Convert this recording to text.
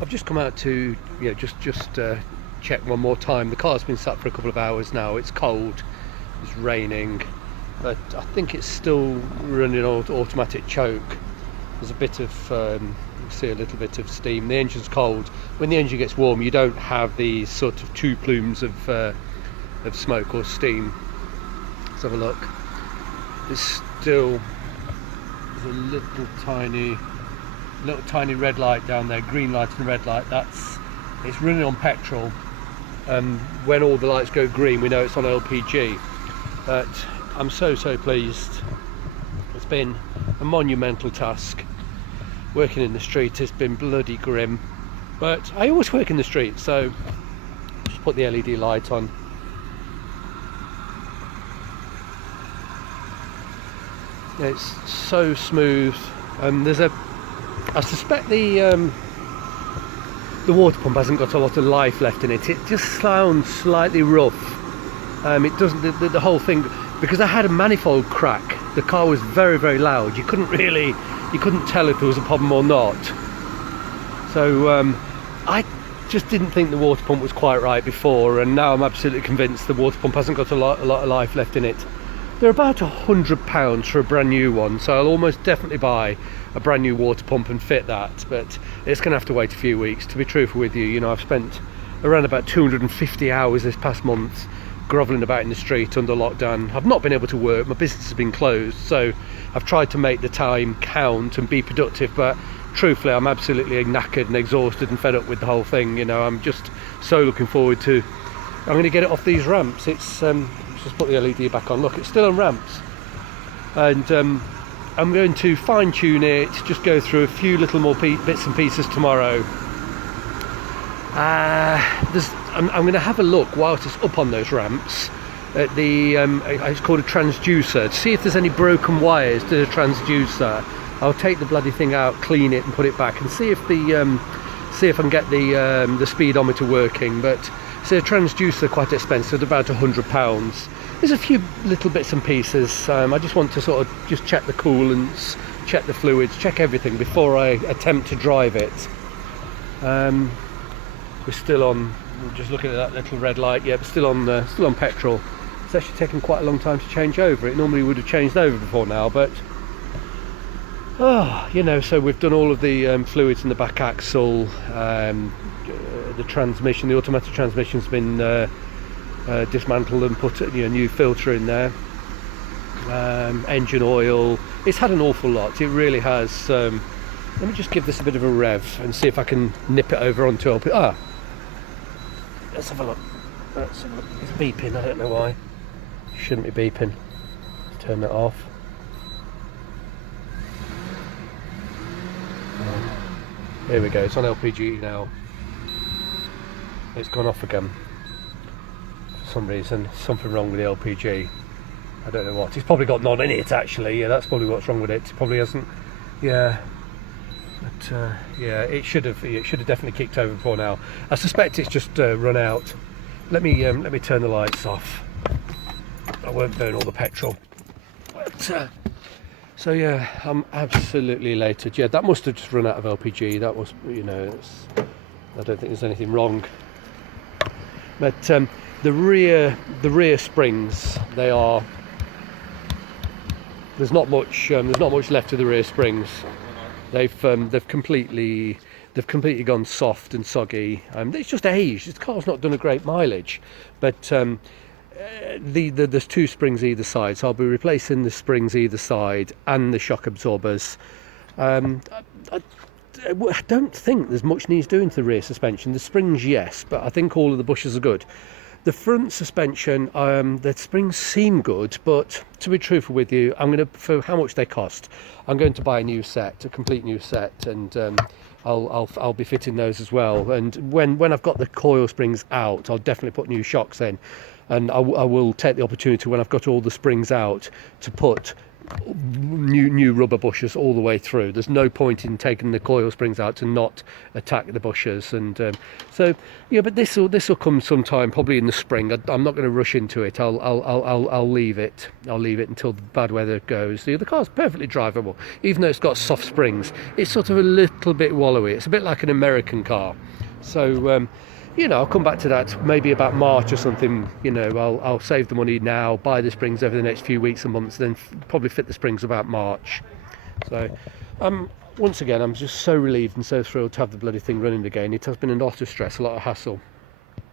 I've just come out to check one more time. The car's been sat for a couple of hours now. It's cold, it's raining, but I think it's still running on automatic choke. There's a bit of you see a little bit of steam. The engine's cold. When the engine gets warm, you don't have these sort of two plumes of smoke or steam. Let's have a look. It's still, there's a little tiny red light down there, green light and red light. It's running on petrol, and when all the lights go green, we know it's on LPG. But I'm so pleased. It's been a monumental task. Working in the street has been bloody grim, but I always work in the street, so just put the LED light on. It's so smooth, and I suspect the water pump hasn't got a lot of life left in it. It just sounds slightly rough. It doesn't, the whole thing, because I had a manifold crack. The car was very loud. You couldn't tell if there was a problem or not. So I just didn't think the water pump was quite right before, and now I'm absolutely convinced the water pump hasn't got a lot of life left in it. They're about £100 for a brand new one, so I'll almost definitely buy a brand new water pump and fit that, but it's going to have to wait a few weeks. To be truthful with you, you know, I've spent around about 250 hours this past month grovelling about in the street under lockdown. I've not been able to work, my business has been closed, so I've tried to make the time count and be productive, but truthfully I'm absolutely knackered and exhausted and fed up with the whole thing. You know, I'm just so looking forward to, I'm going to get it off these ramps. It's just put the LED back on. Look, it's still on ramps, and I'm going to fine tune it, just go through a few little more bits and pieces tomorrow. I'm going to have a look whilst it's up on those ramps at the it's called a transducer, to see if there's any broken wires to the transducer. I'll take the bloody thing out, clean it and put it back, and see if I can get the speedometer working. But the transducer are quite expensive, about £100. There's a few little bits and pieces. I just want to sort of just check the coolants, check the fluids, check everything before I attempt to drive it. We're still on, we're just looking at that little red light. Yeah, but still on petrol. It's actually taken quite a long time to change over. It normally would have changed over before now, but you know, so we've done all of the fluids in the back axle. The transmission, the automatic transmission's been dismantled and put a new filter in there. Engine oil, it's had an awful lot, it really has. Let me just give this a bit of a rev and see if I can nip it over onto LP. Let's have a look. It's beeping, I don't know why. Shouldn't be beeping. Let's turn that off. Here we go, it's on LPG now. It's gone off again. For some reason, something wrong with the LPG. I don't know what. It's probably got none in it actually. Yeah, that's probably what's wrong with it. It probably hasn't. Yeah. But yeah, it should have definitely kicked over before now. I suspect it's just run out. Let me turn the lights off. I won't burn all the petrol. But so yeah, I'm absolutely elated. Yeah, that must have just run out of LPG. That was, you know, I don't think there's anything wrong. But the rear springs, they are, there's not much left of the rear springs. They've completely gone soft and soggy. It's just aged. The car's not done a great mileage, but there's two springs either side, so I'll be replacing the springs either side and the shock absorbers. I don't think there's much needs doing to the rear suspension. The springs, yes, but I think all of the bushes are good. The front suspension, the springs seem good, but to be truthful with you, for how much they cost, I'm going to buy a new set, a complete new set, and I'll be fitting those as well. And when I've got the coil springs out, I'll definitely put new shocks in. And I will take the opportunity when I've got all the springs out to put new rubber bushers all the way through. There's no point in taking the coil springs out to not attack the bushers. And so yeah, but this will come sometime, probably in the spring. I'm not going to rush into it. I'll leave it. I'll leave it until the bad weather goes. The car's perfectly drivable, even though it's got soft springs. It's sort of a little bit wallowy. It's a bit like an American car. So you know, I'll come back to that maybe about March or something. You know, I'll save the money now, buy the springs over the next few weeks and months, then probably fit the springs about March. So once again, I'm just so relieved and so thrilled to have the bloody thing running again. It has been a lot of stress, a lot of hassle.